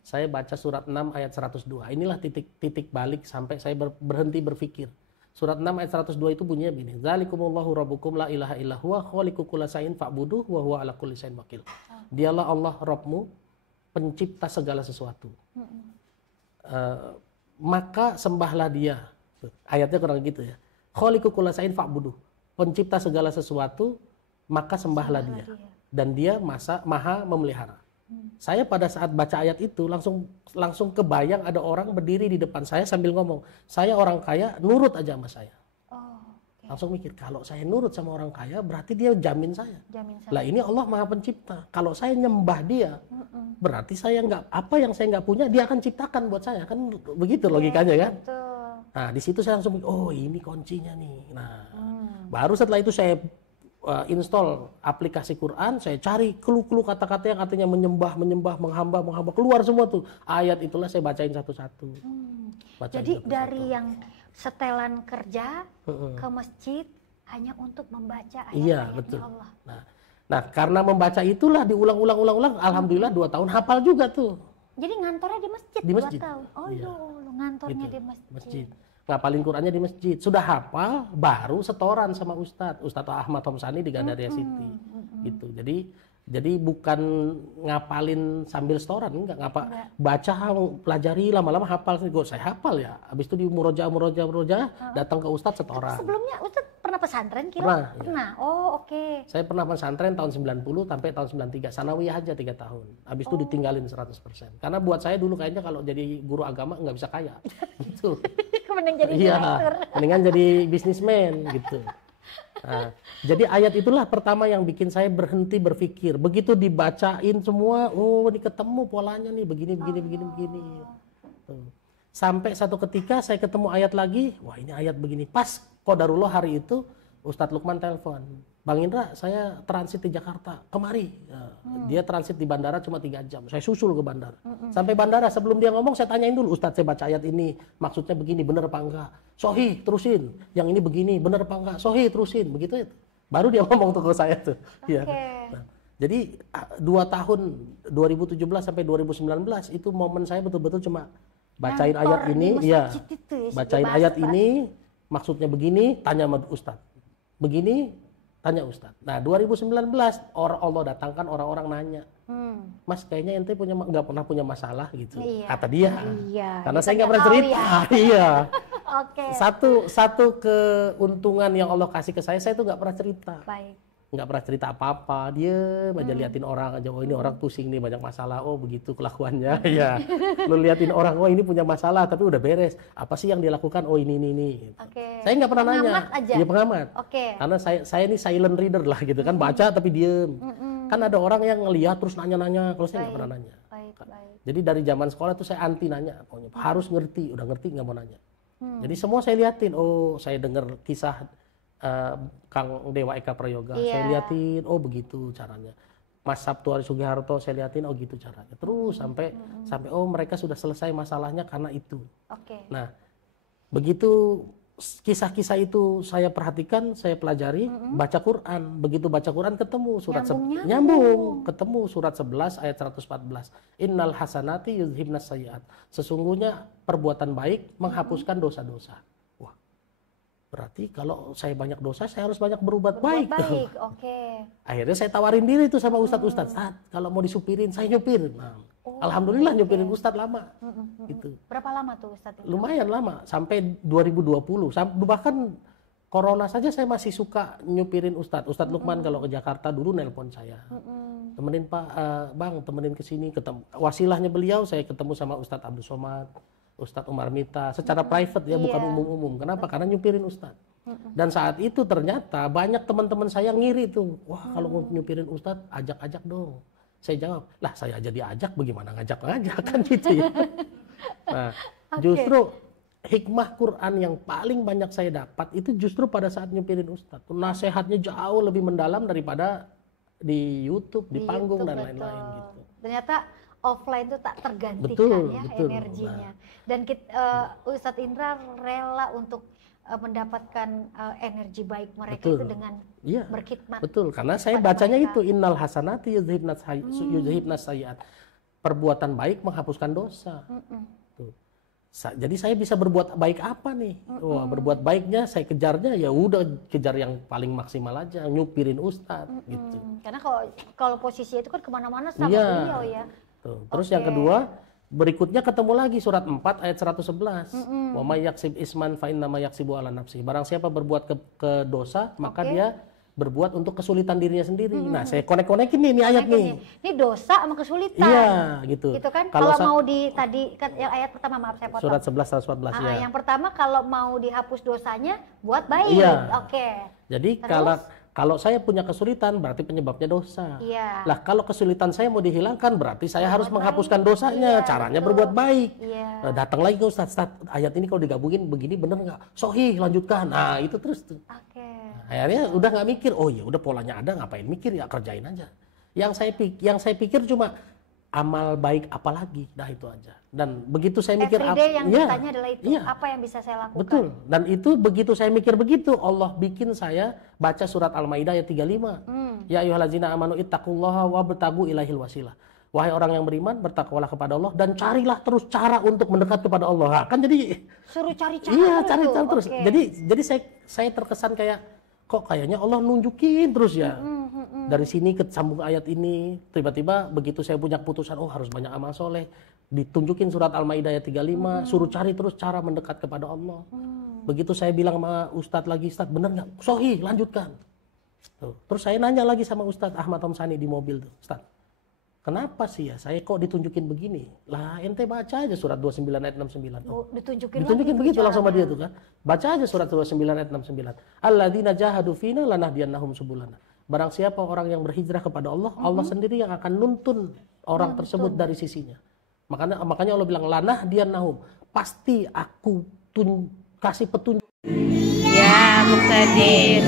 Saya baca surat 6 ayat 102. Inilah titik balik sampai saya berhenti berpikir. Surat 6 ayat 102 itu bunyinya begini. Zalikumullahu rabbukum la ilaha illa huwa khaliqu kulli syai'in fa'buduhu wa huwa ala kulli syai'in wakil. Dialah Allah Rabbmu, pencipta segala sesuatu. Maka sembahlah Dia. Ayatnya kurang gitu ya. Khaliqu kulli syai'in fa'buduhu. Pencipta segala sesuatu, maka sembahlah Dia. Dan Dia maha memelihara. Saya pada saat baca ayat itu langsung kebayang ada orang berdiri di depan saya sambil ngomong, saya orang kaya, nurut aja sama saya. Langsung mikir, kalau saya nurut sama orang kaya berarti dia jamin saya. Lah ini Allah Maha Pencipta. Kalau saya nyembah Dia, berarti saya apa yang saya nggak punya Dia akan ciptakan buat saya. Kan begitu logikanya kan? Betul. Nah di situ saya langsung mikir, oh ini kuncinya nih. Nah baru setelah itu saya install aplikasi Quran, saya cari clue-clue kata-kata yang artinya menyembah, menghamba, keluar semua tuh. Ayat itulah saya bacain satu-satu. Jadi dari yang setelan kerja ke masjid hanya untuk membaca ayat-ayatnya Allah. Nah, karena membaca itulah diulang-ulang, alhamdulillah 2 tahun hafal juga tuh. Jadi ngantornya di masjid, Di masjid. 2 tahun. Oh Iya. lu ngantornya Gitu, di masjid. masjid. Ngapalin Qurannya di masjid. Sudah hafal, baru setoran sama Ustadz Ahmad Tomsani di Gandaria City. Gitu. Jadi bukan ngapalin sambil setoran, enggak. Baca, pelajari, lama-lama hafal. Saya hafal ya. Habis itu di murojaah, datang ke Ustadz setoran. Sebelumnya Ustadz pernah pesantren kira? Pernah, iya. Pernah. Oh, oke. Saya pernah pesantren tahun 90 sampai tahun 93. Sanawiyah aja 3 tahun. Habis itu ditinggalin 100%. Karena buat saya dulu kayaknya kalau jadi guru agama nggak bisa kaya. Gitu. Mending jadi Iya, direktur. mendingan jadi bisnismen gitu. Nah, jadi ayat itulah pertama yang bikin saya berhenti berpikir. Begitu dibacain semua, oh ini ketemu polanya nih, begini. Tuh. Sampai satu ketika saya ketemu ayat lagi, wah ini ayat begini. Pas qadarullah hari itu Ustadz Lukman telepon, Bang Indra, saya transit di Jakarta, kemari. Dia transit di bandara cuma 3 jam. Saya susul ke bandara. Sampai bandara, sebelum dia ngomong, saya tanyain dulu, Ustadz saya baca ayat ini, maksudnya begini, bener apa enggak? Sohi, terusin. Yang ini begini, bener apa enggak? Sohi, terusin. Begitu ya. Baru dia ngomong tuh ke saya tuh. Ya. Nah, jadi 2 tahun, 2017 sampai 2019, itu momen saya betul-betul cuma bacain ayat ini, ya. Bacain ayat ini, maksudnya begini, tanya sama Ustadz. Begini, tanya Ustadz. Nah 2019 Allah datangkan orang-orang nanya, Mas kayaknya ente nggak pernah punya masalah gitu, kata dia. Karena saya nggak pernah cerita. Iya. Satu keuntungan yang Allah kasih ke saya itu nggak pernah cerita. Nggak pernah cerita apa-apa, dia aja liatin orang aja, oh ini orang pusing nih banyak masalah, oh begitu kelakuannya. Ya, lu liatin orang, oh ini punya masalah tapi udah beres, apa sih yang dilakukan, oh ini. Saya nggak pernah nanya, dia pengamat. Karena saya ini silent reader lah gitu kan, baca tapi diem. Kan ada orang yang ngelihat terus nanya-nanya, kalau saya nggak pernah nanya. Jadi dari zaman sekolah tuh saya anti nanya, pokoknya harus ngerti, udah ngerti nggak mau nanya. Jadi semua saya liatin, oh saya dengar kisah Kang Dewa Eka Prayoga, saya liatin, oh begitu caranya. Mas Sabtu Sugiharto saya liatin, oh gitu caranya. Terus sampai oh mereka sudah selesai masalahnya karena itu. Oke. Nah, begitu kisah-kisah itu saya perhatikan, saya pelajari, baca Quran. Begitu baca Quran ketemu surat nyambung, ketemu surat 11 ayat 114. Innal hasanati yuzhibnas sayyiat. Sesungguhnya perbuatan baik menghapuskan dosa-dosa. Wah. Berarti kalau saya banyak dosa, saya harus banyak berbuat baik. Oke. Akhirnya saya tawarin diri itu sama Ustadz, kalau mau disupirin, saya nyupir. Nah, alhamdulillah nyupirin Ustadz lama. Gitu. Berapa lama tuh Ustadz? Lumayan lama, sampai 2020. Bahkan corona saja saya masih suka nyupirin Ustadz. Ustadz Lukman kalau ke Jakarta dulu nelpon saya. Temenin Pak, Bang, temenin ke sini. Wasilahnya beliau, saya ketemu sama Ustadz Abdul Somad, Ustadz Umar Mita, secara private ya, bukan umum-umum. Kenapa? Karena nyupirin Ustadz. Dan saat itu ternyata banyak teman-teman saya ngiri tuh. Wah, kalau mau nyupirin Ustadz, ajak-ajak dong. Saya jawab, lah saya aja diajak, bagaimana ngajak-ngajak kan gitu ya. Nah, justru hikmah Quran yang paling banyak saya dapat itu justru pada saat nyupirin Ustadz. Nasihatnya jauh lebih mendalam daripada di YouTube, di panggung dan lain-lain gitu. Ternyata offline itu tak tergantikan betul. Energinya. Dan Ustadz Indra rela untuk mendapatkan energi baik mereka itu dengan berkhidmat. Betul, karena saya bacanya mereka. Itu innal hasanati yuzhibnas sayyiat. Perbuatan baik menghapuskan dosa. Tuh. Jadi saya bisa berbuat baik apa nih? Wah, berbuat baiknya saya kejarnya ya udah kejar yang paling maksimal aja, nyupirin Ustadz gitu. Karena kalau posisi itu kan kemana-mana sama beliau ya. Tuh. Terus yang kedua, berikutnya ketemu lagi surat 4 ayat 111. Wa may yaksib isman fa inna ma yaksibu ala nafsi. Barang siapa berbuat ke dosa, maka dia berbuat untuk kesulitan dirinya sendiri. Nah, saya konek-konekin nih ini ayat nih. Ini dosa sama kesulitan. Iya, gitu. Gitu kan? Kalau mau tadi kan yang ayat pertama, maaf saya potong. Surat 11 114 ya. Yang pertama kalau mau dihapus dosanya buat baik. Oke. Jadi kalau saya punya kesulitan berarti penyebabnya dosa. Lah kalau kesulitan saya mau dihilangkan berarti saya harus menghapuskan dosanya. Caranya berbuat baik. Datang lagi ke Ustadz, ayat ini kalau digabungin begini bener nggak? Sohih, lanjutkan. Nah itu terus tuh. Akhirnya udah nggak mikir, oh ya udah polanya ada, ngapain mikir ya, kerjain aja. Yang saya pikir cuma amal baik apa lagi, dah itu aja. Dan begitu saya mikir everyday yang ditanya adalah itu, apa yang bisa saya lakukan. Betul. Dan itu begitu saya mikir begitu, Allah bikin saya baca surat Al-Maidah ayat 35. Ya ayyuhallazina amanu ittaqullaha wabtagu ilaihil wasilah. Wahai orang yang beriman, bertakwalah kepada Allah dan carilah terus cara untuk mendekat kepada Allah. Nah, kan jadi suruh cari cara. Iya, cari cara terus. Jadi saya terkesan kayak kok kayaknya Allah nunjukin terus ya. Dari sini ke sambung ayat ini, tiba-tiba begitu saya punya keputusan, oh harus banyak amal soleh, ditunjukin surat Al-Maidah ayat 35, suruh cari terus cara mendekat kepada Allah. Begitu saya bilang sama Ustadz lagi, Ustadz bener nggak? Sohi, lanjutkan. Tuh. Terus saya nanya lagi sama Ustadz Ahmad Tomsani di mobil tuh, Ustadz, kenapa sih ya saya kok ditunjukin begini? Lah ente baca aja surat 29 ayat 69. Ditunjukin begitu langsung sama dia tuh kan. Baca aja surat 29 ayat 69. Alladzina jahadu fina lanahdiyannahum subulana. Barang siapa orang yang berhijrah kepada Allah, Allah sendiri yang akan nuntun orang tersebut dari sisinya. Makanya Allah bilang lanahdiyannahum, pasti aku kasih petunjuk. Ya Muqtadir.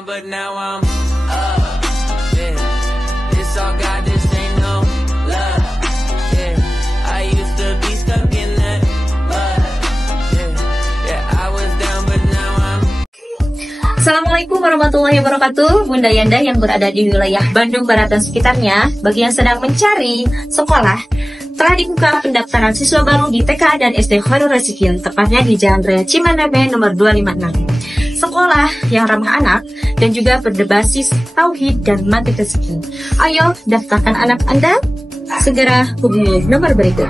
But now I'm up, yeah. It's all God, this ain't no love, yeah. I used to be stuck in that mud, yeah. I was down, but now I'm. Assalamualaikum warahmatullahi wabarakatuh. Bunda Yanda yang berada di wilayah Bandung Barat dan sekitarnya, bagi yang sedang mencari sekolah, telah dibuka pendaftaran siswa baru di TK dan SD Khairul Razikin, tepatnya di Jalan Raya Cimanebe nomor 256. Sekolah yang ramah anak dan juga berbasis tauhid dan mati rezeki. Ayo daftarkan anak Anda Segera hubungi nomor berikut.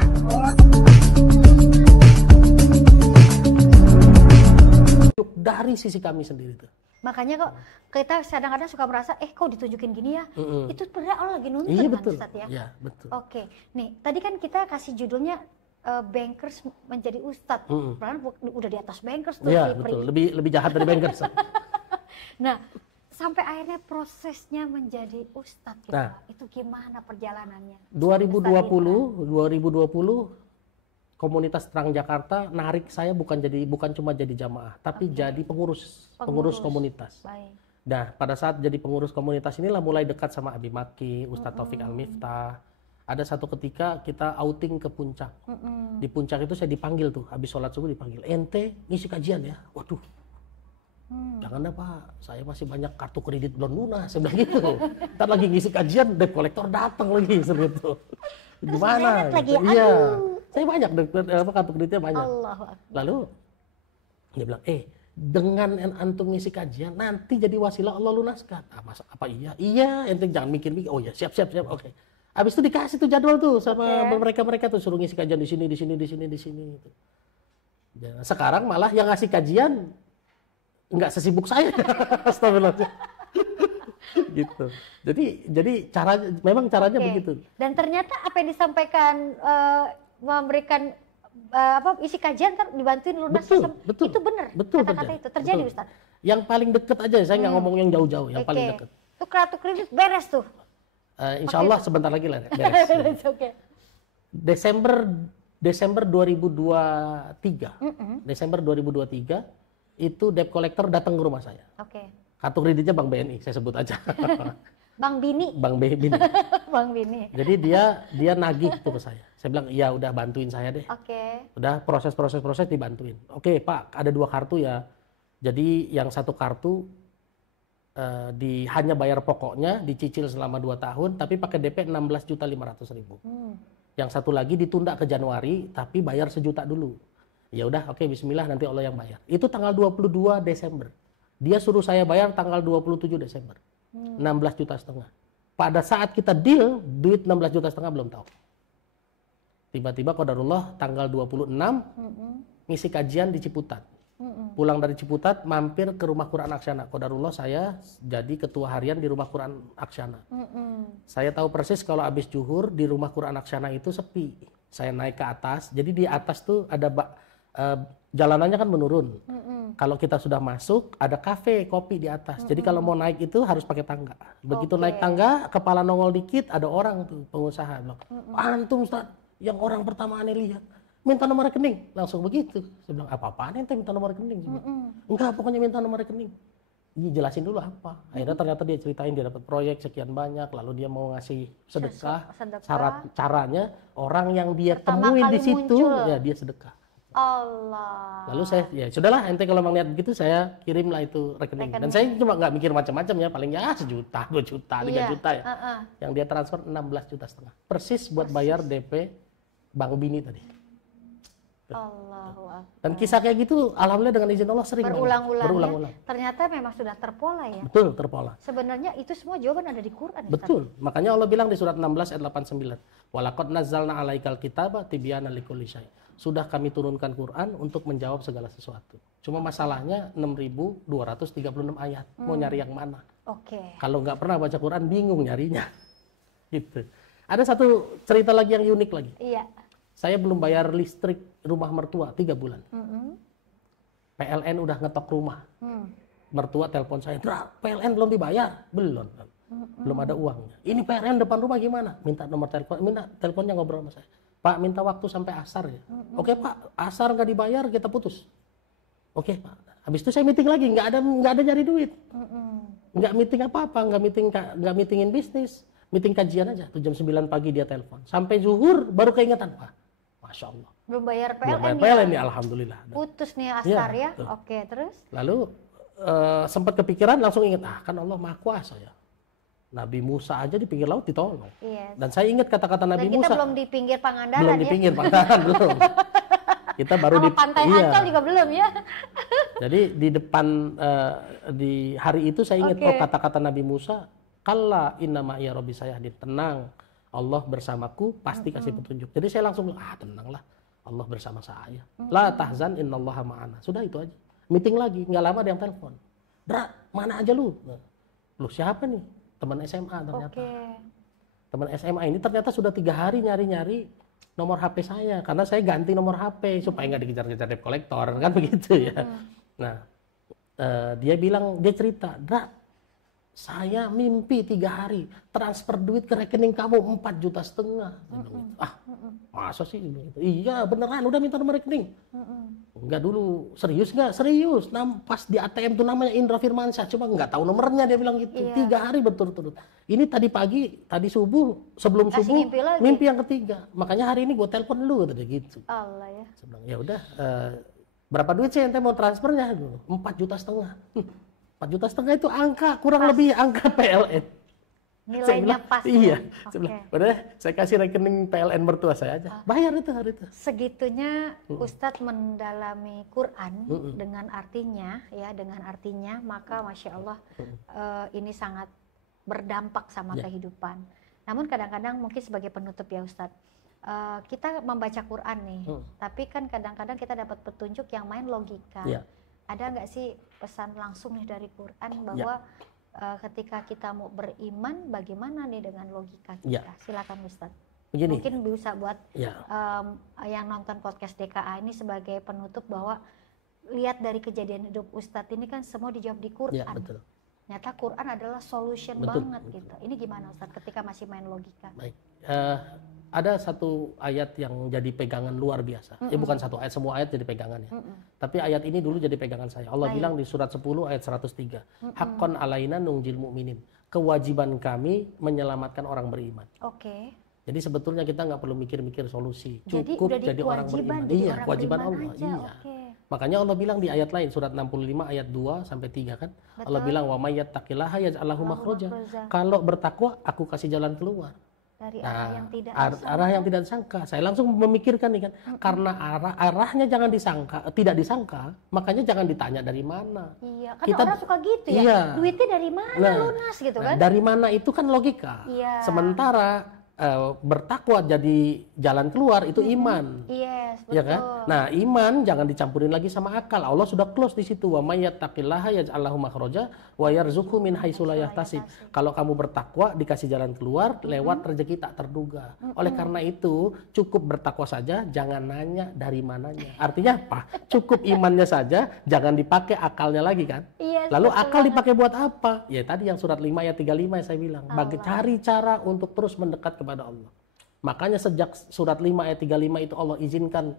Dari sisi kami sendiri tuh. Makanya kok kita kadang-kadang suka merasa, kok ditunjukin gini ya? Itu sebenarnya Allah lagi nuntun Iya kan betul. Ustadz ya? Iya betul. Oke, nih tadi kan kita kasih judulnya bankers menjadi ustadz. Padahal udah di atas bankers tuh. Iya si betul. Lebih jahat dari bankers. Nah, sampai akhirnya prosesnya menjadi ustadz gitu. Nah. Itu gimana perjalanannya? 2020 komunitas Terang Jakarta narik saya bukan cuma jadi jamaah, tapi jadi pengurus komunitas. Baik. Nah, pada saat jadi pengurus komunitas inilah mulai dekat sama Abi Maki, Ustadz Taufik Al-Miftah. Ada satu ketika kita outing ke puncak. Di puncak itu saya dipanggil tuh, habis sholat subuh dipanggil, ente ngisi kajian ya. Waduh, jangan dah Pak, saya masih banyak kartu kredit belum lunas, saya bilang gitu. Ntar lagi ngisi kajian, debt collector datang lagi, seperti itu. Gimana? lagi, Iya, aduh. saya banyak kartu kreditnya banyak. Allahu Akbar. Lalu dia bilang, dengan antum ngisi kajian nanti jadi wasilah Allah lunaskan. Masa apa iya? Iya, ente jangan mikir-mikir. Oh ya, siap, oke. Habis itu dikasih tuh jadwal tuh sama mereka tuh suruh ngisi kajian di sini. Dan sekarang malah yang ngasih kajian nggak sesibuk saya. Astagfirullah. Gitu. Jadi memang caranya begitu. Dan ternyata apa yang disampaikan memberikan isi kajian kan dibantuin lunas. Betul. Itu benar. Betul Kata-kata itu terjadi Ustaz. Yang paling deket aja, saya nggak ngomong yang jauh-jauh, yang paling deket. Itu kartu kredit beres tuh. Insya Allah sebentar lagi lah beres. Oke. Desember 2023. Desember 2023 itu debt collector datang ke rumah saya. Oke. Kartu kreditnya Bank BNI, saya sebut aja. Bang Bini. Bank BNI. Bang Bini. Jadi dia nagih tuh ke saya. Saya bilang, "Iya, udah bantuin saya deh." Oke. Udah proses dibantuin. Oke, Pak, ada 2 kartu ya. Jadi yang satu kartu hanya bayar pokoknya, dicicil selama 2 tahun, tapi pakai DP 16.500.000. Yang satu lagi ditunda ke Januari, tapi bayar 1 juta dulu. Ya udah, oke, Bismillah, nanti Allah yang bayar. Itu tanggal 22 Desember. Dia suruh saya bayar tanggal 27 Desember. 16,5 juta. Pada saat kita deal, duit 16,5 juta belum tahu. Tiba-tiba qadarullah tanggal 26 ngisi kajian di Ciputat. Pulang dari Ciputat mampir ke Rumah Quran Aksana. Qadarullah saya jadi ketua harian di Rumah Quran Aksana. Saya tahu persis kalau habis zuhur di Rumah Quran Aksana itu sepi. Saya naik ke atas. Jadi di atas tuh ada jalanannya kan menurun. Kalau kita sudah masuk ada kafe kopi di atas. Jadi kalau mau naik itu harus pakai tangga. Begitu naik tangga, kepala nongol dikit ada orang tuh pengusaha bilang, "Antum Ustaz, yang orang pertama aneh lihat, minta nomor rekening." Langsung begitu. Saya bilang, "Apa-apaan ente minta nomor rekening?" "Enggak, pokoknya minta nomor rekening." Iya, jelasin dulu apa. Akhirnya ternyata dia ceritain dia dapat proyek sekian banyak, lalu dia mau ngasih sedekah. Syarat caranya orang yang dia temuin di situ ya dia sedekah. Allah. Lalu saya, ya sudahlah, ente kalau mau lihat begitu saya kirimlah itu rekening. Dan saya cuma nggak mikir macam-macam ya, paling ya 1 juta, 2 juta, 3 juta ya. Yang dia transfer 16,5 juta. Persis buat bayar DP Bank Bini tadi. Allahu Akbar. Dan kisah kayak gitu, alhamdulillah dengan izin Allah sering berulang-ulang. Ternyata memang sudah terpola ya. Betul, terpola. Sebenarnya itu semua jawaban ada di Quran. Betul. Makanya Allah bilang di surat 16 ayat 89, "Walaqad nazzalna 'alaikal kitaba tibyana likulli syai'." Sudah kami turunkan Quran untuk menjawab segala sesuatu. Cuma masalahnya 6.236 ayat. Mau nyari yang mana? Oke. Kalau nggak pernah baca Quran bingung nyarinya. Gitu. Ada satu cerita lagi yang unik lagi. Iya. Saya belum bayar listrik rumah mertua 3 bulan. PLN udah ngetok rumah. Mertua telepon saya, "Dra, PLN belum dibayar." Belum. Belum ada uangnya. "Ini PLN depan rumah gimana?" Minta nomor telepon, minta teleponnya ngobrol sama saya. "Pak, minta waktu sampai asar ya." "Oke Pak, asar nggak dibayar kita putus." "Oke Pak." Habis itu saya meeting lagi, nggak ada nyari duit. Nggak meeting apa-apa, nggak meetingin bisnis. Meeting kajian aja, tuh jam 9 pagi dia telepon. Sampai zuhur baru keingetan, Pak. Masya Allah. Belum bayar Belum PLN, bayar PLN ya, alhamdulillah. Putus nih asar ya. betul. Oke, terus? Lalu sempat kepikiran langsung ingat, kan Allah Maha Kuasa ya. Nabi Musa aja di pinggir laut ditolong. Yes. Dan saya ingat kata-kata Nabi Dan kita Musa. belum di pinggir Pangandaran Belum di ya. pinggir Pangandaran, belum. Kita baru Sama di pantai Ancol juga belum ya. Jadi di depan di hari itu saya ingat Oke. kata-kata Nabi Musa, "Kalla inna ma'iya rabbi sayahdin." Tenang, Allah bersamaku, pasti kasih petunjuk. Jadi saya langsung bilang, tenanglah, Allah bersama saya. La tahzan innallaha ma'ana. Sudah itu aja. Meeting lagi, nggak lama dia yang telepon. Dra, mana aja lu? Lu siapa nih? Teman SMA ternyata. Teman SMA ini ternyata sudah 3 hari nyari-nyari nomor HP saya. Karena saya ganti nomor HP supaya nggak dikejar-kejar debt collector, kan begitu ya. Nah, dia cerita, Dra, saya mimpi 3 hari transfer duit ke rekening kamu 4,5 juta. Masa sih? Iya beneran, udah minta nomor rekening. Enggak dulu, serius nggak? Serius. Pas di ATM tuh namanya Indra Firmansyah, cuma nggak tahu nomornya, dia bilang gitu. 3 hari berturut-turut. Ini tadi pagi, tadi subuh, sebelum Masih subuh, mimpi yang ketiga. Makanya hari ini gue telepon lu, tadi gitu. Allah ya. Saya bilang, ya udah, berapa duit sih ente mau transfernya? 4,5 juta. 4,5 juta itu angka kurang lebih angka PLN. Nilainya pas. Iya. Ya? Saya bilang, udah saya kasih rekening PLN mertua saya aja. Bayar itu hari itu. Segitunya Ustadz mendalami Quran dengan artinya, maka Masya Allah ini sangat berdampak sama kehidupan. Namun kadang-kadang mungkin sebagai penutup ya Ustadz, kita membaca Quran nih, tapi kan kadang-kadang kita dapat petunjuk yang main logika. Ada nggak sih pesan langsung nih dari Quran bahwa ketika kita mau beriman, bagaimana nih dengan logika kita? Silakan Ustadz. Begini, mungkin bisa buat yang nonton podcast DKA ini sebagai penutup bahwa lihat dari kejadian hidup Ustadz ini kan semua dijawab di Quran. Betul. Ternyata Quran adalah solution banget gitu. Ini gimana Ustadz ketika masih main logika? Baik. Ada satu ayat yang jadi pegangan luar biasa. Ya bukan satu ayat, semua ayat jadi pegangan ya. Tapi ayat ini dulu jadi pegangan saya. Allah bilang di surat 10 ayat 103. Haqqan alaina nunjil mu'minin. Kewajiban kami menyelamatkan orang beriman. Jadi sebetulnya kita nggak perlu mikir-mikir solusi. Cukup jadi orang beriman. Iya, kewajiban Allah. Iya. Makanya Allah bilang di ayat lain surat 65 ayat 2 sampai 3 kan. Betul. Allah bilang wa may yattaqillaha yaj'al lahu makhraja. Kalau bertakwa aku kasih jalan keluar. Dari arah yang tidak disangka. Saya langsung memikirkan nih kan, karena arahnya jangan disangka, tidak disangka, makanya jangan ditanya dari mana. Iya, kan orang suka gitu ya. Iya. Duitnya dari mana lunas gitu kan? Dari mana itu kan logika. Iya. Sementara bertakwa jadi jalan keluar itu iman. Yes, betul. Ya kan? Nah, iman jangan dicampurin lagi sama akal. Allah sudah close di situ. Wa may yattaqillaha yaj'al lahu makhraja wa yarzuqhu min haitsu la yahtasib. Kalau kamu bertakwa dikasih jalan keluar lewat rezeki tak terduga. Oleh karena itu, cukup bertakwa saja, jangan nanya dari mananya. Artinya apa? Cukup imannya saja, jangan dipakai akalnya lagi kan? Yes, lalu akal dipakai buat apa? Ya tadi yang surat 5 ayat 35 yang saya bilang. Cari cara untuk terus mendekat kepada Allah. Makanya sejak surat 5 ayat 35 itu Allah izinkan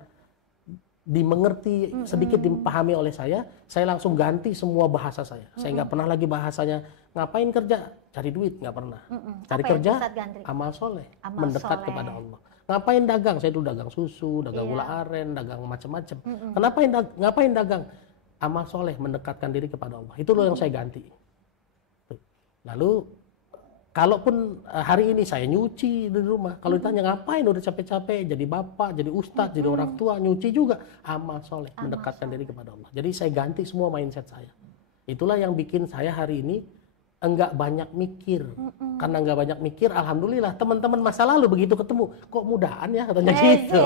dimengerti, sedikit dipahami oleh saya langsung ganti semua bahasa saya. Saya nggak pernah lagi bahasanya ngapain kerja, cari duit, nggak pernah. Cari kerja, amal soleh, mendekat kepada Allah. Ngapain dagang, saya dulu dagang susu, dagang gula aren, dagang macam-macam. Ngapain dagang, amal soleh, mendekatkan diri kepada Allah. Itu loh yang saya ganti. Lalu kalaupun hari ini saya nyuci di rumah, kalau ditanya ngapain udah capek-capek jadi bapak, jadi ustadz, jadi orang tua, nyuci juga amal soleh, mendekatkan diri kepada Allah. Jadi saya ganti semua mindset saya. Itulah yang bikin saya hari ini enggak banyak mikir. Karena enggak banyak mikir, alhamdulillah teman-teman masa lalu begitu ketemu, kok mudahan ya katanya gitu.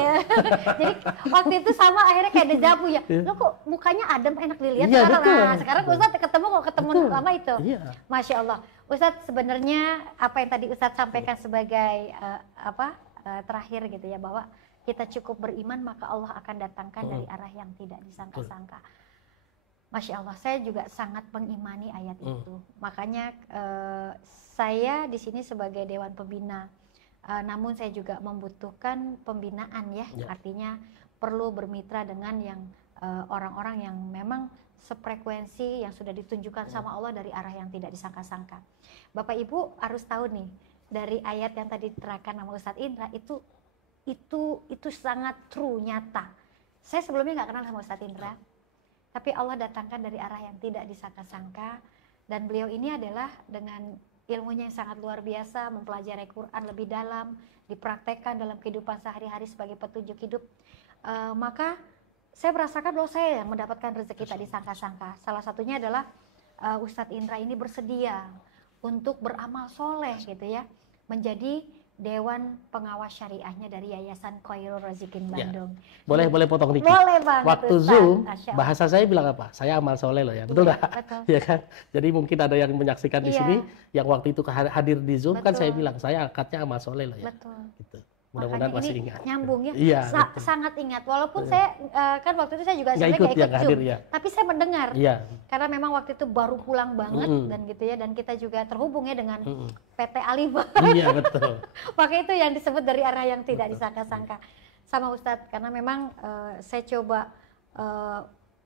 Jadi waktu itu sama akhirnya kayak dejavu ya. Lo kok mukanya adem enak dilihat sekarang. Nah, sekarang Ustadz ketemu lama itu. Masya Allah. Ustadz sebenarnya apa yang tadi Ustadz sampaikan sebagai terakhir gitu ya, bahwa kita cukup beriman maka Allah akan datangkan dari arah yang tidak disangka-sangka. Masya Allah, saya juga sangat mengimani ayat itu. Makanya saya di sini sebagai Dewan Pembina, namun saya juga membutuhkan pembinaan ya. Artinya perlu bermitra dengan yang orang-orang yang memang sefrekuensi, yang sudah ditunjukkan sama Allah dari arah yang tidak disangka-sangka. Bapak Ibu harus tahu nih, dari ayat yang tadi diterangkan sama Ustadz Indra itu sangat true, nyata. Saya sebelumnya nggak kenal sama Ustadz Indra, tapi Allah datangkan dari arah yang tidak disangka-sangka, dan beliau ini adalah dengan ilmunya yang sangat luar biasa, mempelajari Quran lebih dalam, dipraktekkan dalam kehidupan sehari-hari sebagai petunjuk hidup. Maka saya merasakan bahwa saya yang mendapatkan rezeki tak disangka-sangka. Salah satunya adalah Ustadz Indra ini bersedia untuk beramal soleh gitu ya, menjadi Dewan Pengawas Syariahnya dari Yayasan Khairul Rozikin Ya. Bandung. Boleh potong dikit. Boleh banget. Waktu Ustaz. Zoom, Masya Allah. bahasa saya bilang apa? Saya amal soleh loh ya, betul Iya, nggak? betul. Ya kan? Jadi mungkin ada yang menyaksikan di Iya. sini, yang waktu itu hadir di Zoom kan Betul. saya bilang saya akadnya amal soleh loh ya. Betul. Gitu. Mudah-mudahan Makanya masih ini ingat. nyambung ya. Iya. betul. Sangat ingat. Walaupun saya kan waktu itu saya juga Nggak sebenarnya ikut nggak yang ikut hadir Zoom, ya. tapi saya mendengar. Iya. Karena memang waktu itu baru pulang banget Mm-mm. dan gitu ya, dan kita juga terhubung ya dengan Mm-mm. PT Alifah. Iya betul. Maka itu yang disebut dari arah yang tidak disangka-sangka sama Ustadz, karena memang saya coba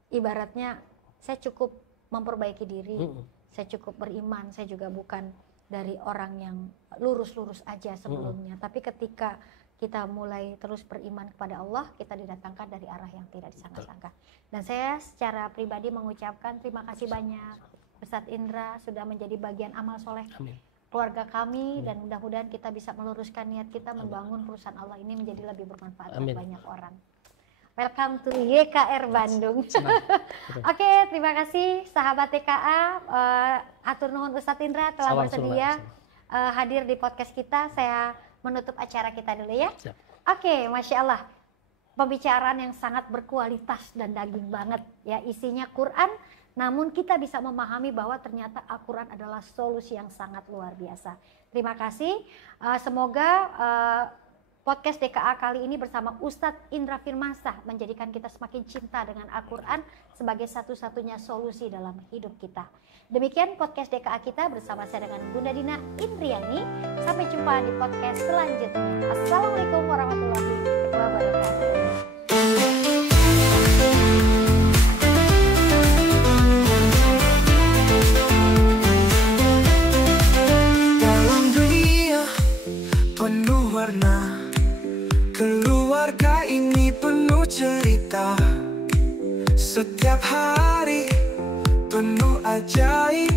ibaratnya saya cukup memperbaiki diri, Mm-mm. saya cukup beriman, saya juga bukan dari orang yang lurus-lurus aja sebelumnya, tapi ketika kita mulai terus beriman kepada Allah, kita didatangkan dari arah yang tidak disangka-sangka. Dan saya secara pribadi mengucapkan terima kasih banyak Ustadz Indra sudah menjadi bagian amal soleh Amin. keluarga kami, dan mudah-mudahan kita bisa meluruskan niat kita membangun perusahaan Allah ini menjadi lebih bermanfaat Amin. buat banyak orang. Welcome to YKR Bandung. Oke, terima kasih sahabat TKA. Atur nuhun Ustadz Indra telah Salam bersedia sunat. hadir di podcast kita. Saya menutup acara kita dulu ya. Siap. Oke, Masya Allah. Pembicaraan yang sangat berkualitas dan daging banget ya, isinya Quran, namun kita bisa memahami bahwa ternyata Al-Quran adalah solusi yang sangat luar biasa. Terima kasih. Semoga podcast DKA kali ini bersama Ustadz Indra Firmansyah menjadikan kita semakin cinta dengan Al-Quran sebagai satu-satunya solusi dalam hidup kita. Demikian podcast DKA kita bersama saya dengan Bunda Dina Indriani. Sampai jumpa di podcast selanjutnya. Assalamualaikum warahmatullahi wabarakatuh. Dalam dunia penuh warna, keluarga ini penuh cerita. Setiap hari penuh ajaib,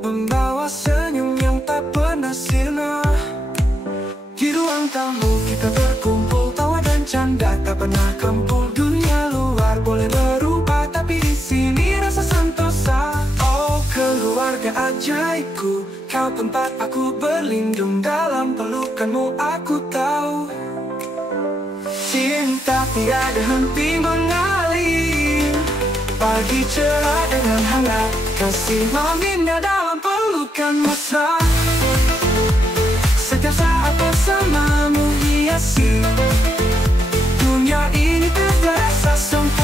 membawa senyum yang tak pernah sirna. Di ruang tamu kita berkumpul, tawa dan canda tak pernah kempul. Dunia luar boleh berubah, tapi di sini rasa sentosa. Oh keluarga ajaibku, kau tempat aku berlindung, dalam pelukanmu aku tahu cinta tiada henti mengalir. Pagi cerah dengan hangat, kasih mengindah dalam pelukan mesra. Setiap saat bersamamu hiasi dunia ini, terasa sempurna.